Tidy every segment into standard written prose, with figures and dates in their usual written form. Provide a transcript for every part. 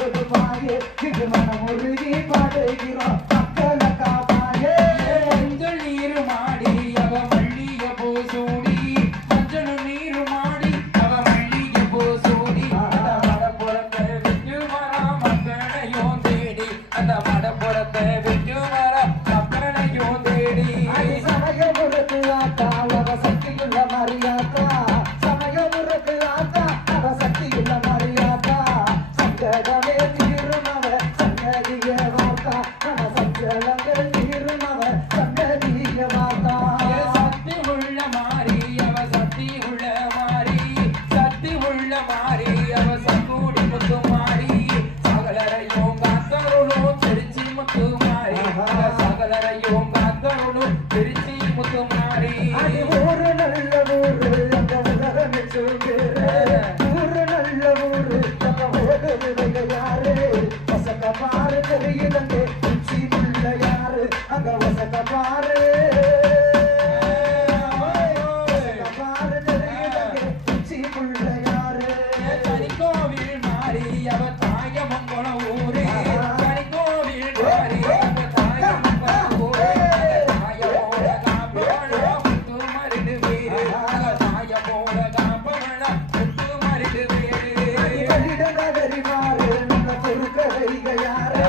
முழுதுமாயே இது மனம் உருகி பாடுகிறோம் மக்களை காப்பாயே மஞ்சள் நீரு மாடி அவ மல்லிய பூசூடி மஞ்சள் நீரு மாடி அவ மல்லிய பூசூடி அந்த மடப்புறத்தை விட்டு வரா மக்களையும் தேடி அந்த மடப்புறத்தை விட்டு வரா மக்களையும் தேடி சமயமுறுக்கு ஆத்தா அவ சக்தியுள்ள மரியாதா சமயமுறுக்கு ஆத்தா அவ சக்தியுள்ள மரியாதா சங்கடமே தீருமவ சங்கதிய வார்த்தா நம்ம சஞ்சலங்கள் தீருமவ சங்கதிய வார்த்தா சக்தி உள்ள மாறி அவ சக்தி உள்ள மாறி சக்தி உள்ள மாறி அவ சங்கூடி முத்து மாறி சகலரையும் காத்தருளும் திருச்சி முத்து மாறி சகலரையும் காத்தருளும் திருச்சி முத்து மாறி ஊரு நல்ல ஊரு அந்த உலகமே சொல்கிறே ஊரு நல்ல ஊரு நம்ம ஓடுவது யாரு வசக்க பாரு தெரியுதங்கே உச்சி உள்ள யாரு அங்க வசக்க பாரு பாரு தெரியுதங்கே உச்சி உள்ள யாரு தனிக்கோவில் மாறி அவ தாயமங்கல ஊரே தனிக்கோவில் மாறி அவ தாயமங்கல ஊரே தாயமோட காப்பவள முத்து மருடு வேறு தாயமோட காப்பவள முத்து மருடு வேறு வெளிடகரி மாறு நம்ம பொறுக்க வைக யாரு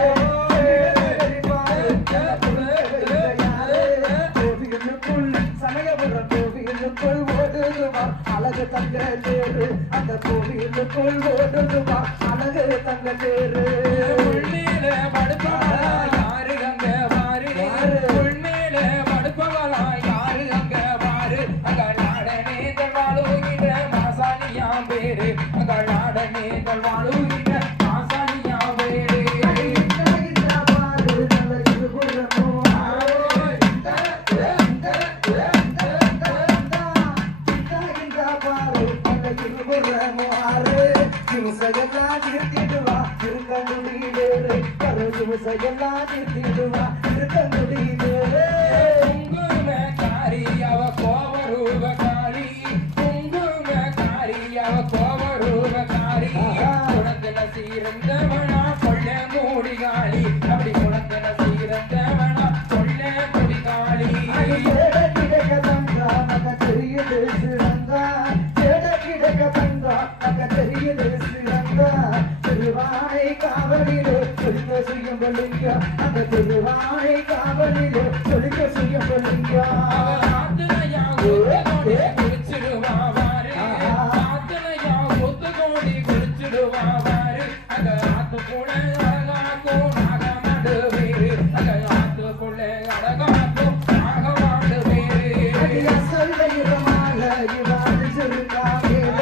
அழகு தங்க தேரு அந்த கோவிலுக்குள் ஓடுதுவா அழகு தங்க தேரு உள்மேல படுப்பவளா யாரு அங்க பாரு உள்மேல படுப்பவளா யாரு அங்க பாரு அங்க நாடனே தள்வாளுகிற மாசாணியா பேரு அங்க நாடனே தள்வாளுகிற மாசாணியா பேரு எல்லாம் தீர்த்திடுவா இருக்கங்குடியிலேரு எல்லாம் தீர்த்திடுவா இருக்கங்குடியிலேரு குங்குமக்காரி அவ கோவரூபக்காரி குங்குமக்காரி அவ கோவரூபக்காரி குணத்துல சீரந்தவனா கொள்ள மூடிகாளி அப்படி குணத்துல சீரந்தவனா கொள்ள மூடிகாளி கிடைக்க தந்தா மக தெரியுது சிறந்தா கிடைக்க தந்தா மக தெரியுது சிறந்தா திருவானை காவலிலே சொல்லிக்க செய்யும் பலிங்க அந்த திருவானை காவலிலே சொல்லிக்க செய்யும் பலிங்க ஆத்தனையா கோடி குளிச்சிடுவா வாரு ஆத்தனையா கோடி குளிச்சிடுவா வாரு அங்க ஆத்துக்குள்ள அழகாக்கும் நாகமாடு வேறு அங்க ஆத்துக்குள்ள அழகாக்கும் நாகமாடு வேறு அசல் வயிறமால இவாள் சிறுக்காவேல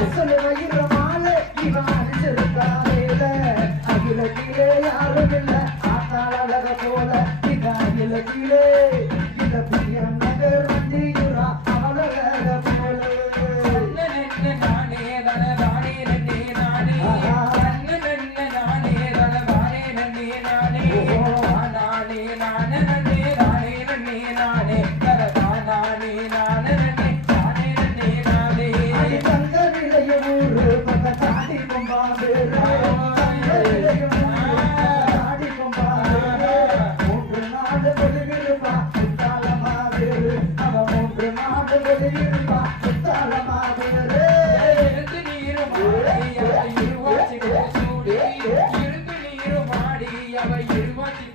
அசல் வயிறமால இவாள் சிறுக்காவேல அகில கீழே யாரும் இல்ல ஆத்தாள் அழக போல இந்த அகில கீழே இந்த பிரியம் நகர் வந்தியுறா அவளழக போல நானே தன தானே நன்னே நானே நன்ன நானே தன தானே நன்னே நானே நானே நானே நன்னே தானே நன்னே நானே தன தானே நானே நன்னே தானே நன்னே நானே தங்க விளைய ஊரு பக்க தாடி கொம்பாவேரு தங்க விளைய ஊரு தாடி கொம்பாவேரு 3 நாள் வெளியிருப்பா சுத்தாலமா வேறு அவ 3 நாள் வெளியிருப்பா சுத்தாலமா வேறு இருந்து நீரு மாடி அவ இருவாச்சி பூசூடி இருந்து நீரு மாடி அவ இருவாச்சி